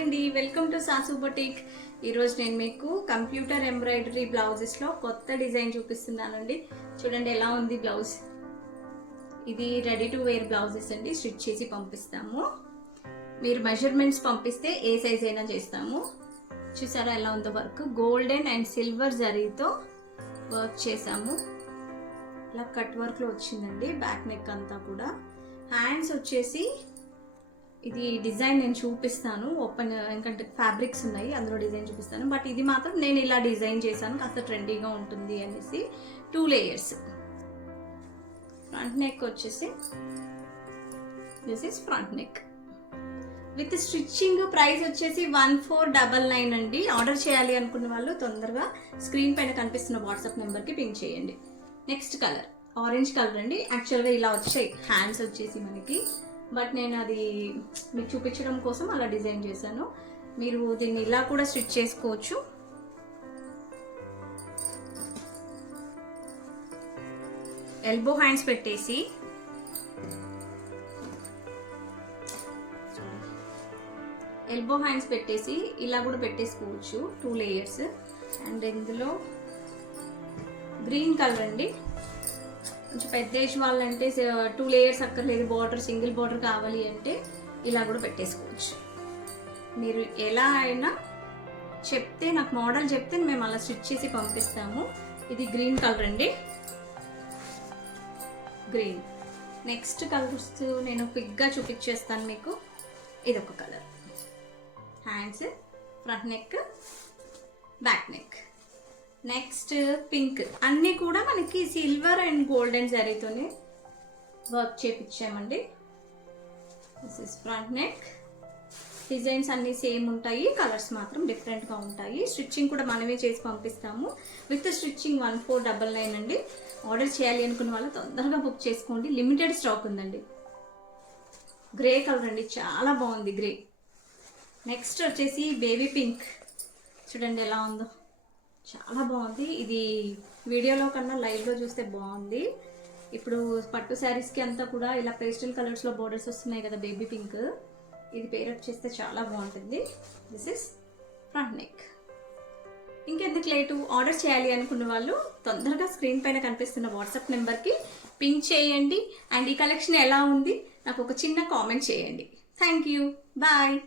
అండి, welcome to sauce boutique. ఈరోజు నేను మీకు కంప్యూటర్ ఎంబ్రాయిడరీ బ్లౌజెస్లో కొత్త డిజైన్ చూపిస్తున్నానండి. చూడండి ఎలా ఉంది బ్లౌజ్. ఇది రెడీ టు వేర్ బ్లౌజెస్ అండి, స్టిచ్ చేసి పంపిస్తాము. మీరు మెజర్మెంట్స్ పంపిస్తే ఏ సైజ్ అయినా చేస్తాము. చూసారా ఎలా ఉందో వర్క్. గోల్డెన్ అండ్ సిల్వర్ జరీతో వర్క్ చేసాము. ఇలా కట్ వర్క్లో వచ్చిందండి. బ్యాక్ నెక్ అంతా కూడా. హ్యాండ్స్ వచ్చేసి ఇది డిజైన్ నేను చూపిస్తాను. ఓపెన్ ఎందుకంటే ఫ్యాబ్రిక్స్ ఉన్నాయి, అందులో డిజైన్ చూపిస్తాను. బట్ ఇది మాత్రం నేను ఇలా డిజైన్ చేశాను, కాస్త ట్రెండీగా ఉంటుంది అనేసి. 2 లేయర్స్. ఫ్రంట్ నెక్ వచ్చేసి this is front neck with stitching. Price వచ్చేసి 1499 అండి. ఆర్డర్ చేయాలి అనుకున్న వాళ్ళు తొందరగా స్క్రీన్ పైన కనిపిస్తున్న వాట్సాప్ నెంబర్కి పింక్ చేయండి. నెక్స్ట్ కలర్ ఆరెంజ్ కలర్ అండి. యాక్చువల్గా ఇలా వచ్చాయి హ్యాండ్స్ వచ్చేసి మనకి, బట్ నేను అది మీకు చూపించడం కోసం అలా డిజైన్ చేశాను. మీరు దీన్ని ఇలా కూడా స్టిచ్ చేసుకోవచ్చు. ఎల్బో హ్యాండ్స్ పెట్టేసి ఇలా కూడా పెట్టేసుకోవచ్చు. 2 లేయర్స్. అండ్ ఇందులో గ్రీన్ కలర్ అండి. కొంచెం పెద్ద ఏజ్ వాళ్ళంటే 2 లేయర్స్ అక్కర్లేదు, బార్డర్ సింగిల్ బార్డర్ కావాలి అంటే ఇలా కూడా పెట్టేసుకోవచ్చు. మీరు ఎలా అయినా చెప్తే, నాకు మోడల్ చెప్తే మేము అలా స్టిచ్ చేసి పంపిస్తాము. ఇది గ్రీన్ కలర్ అండి. గ్రీన్. నెక్స్ట్ కలర్స్ నేను క్విక్గా చూపించేస్తాను మీకు. ఇదొక colour. Hands, front neck, back neck. Next pink. అన్నీ కూడా మనకి సిల్వర్ అండ్ గోల్డెన్ జరీతోనే వర్క్ చేపించామండి. This is front neck. Designs అన్నీ సేమ్ ఉంటాయి, కలర్స్ మాత్రం డిఫరెంట్గా ఉంటాయి. స్టిచ్చింగ్ కూడా మనమే చేసి పంపిస్తాము. విత్ స్టిచ్చింగ్ 1499 అండి. ఆర్డర్ చేయాలి అనుకున్న వాళ్ళు తొందరగా బుక్ చేసుకోండి. లిమిటెడ్ స్టాక్ ఉందండి. గ్రే కలర్ అండి, చాలా బాగుంది గ్రే. నెక్స్ట్ వచ్చేసి బేబీ పింక్. చూడండి ఎలా ఉందో, చాలా బాగుంది. ఇది వీడియోలో కన్నా లైవ్లో చూస్తే బాగుంది. ఇప్పుడు పట్టు శారీస్కి అంతా కూడా ఇలా పేస్టల్ కలర్స్లో బోర్డర్స్ వస్తున్నాయి కదా, బేబీ పింక్. ఇది పేరప్ చేస్తే చాలా బాగుంటుంది. This is front neck. ఇంకెందుకు లేటు, ఆర్డర్ చేయాలి అనుకున్న వాళ్ళు తొందరగా స్క్రీన్ పైన కనిపిస్తున్న వాట్సాప్ నెంబర్కి పింక్ చేయండి. అండ్ ఈ కలెక్షన్ ఎలా ఉంది నాకు ఒక చిన్న కామెంట్ చేయండి. Thank you, bye.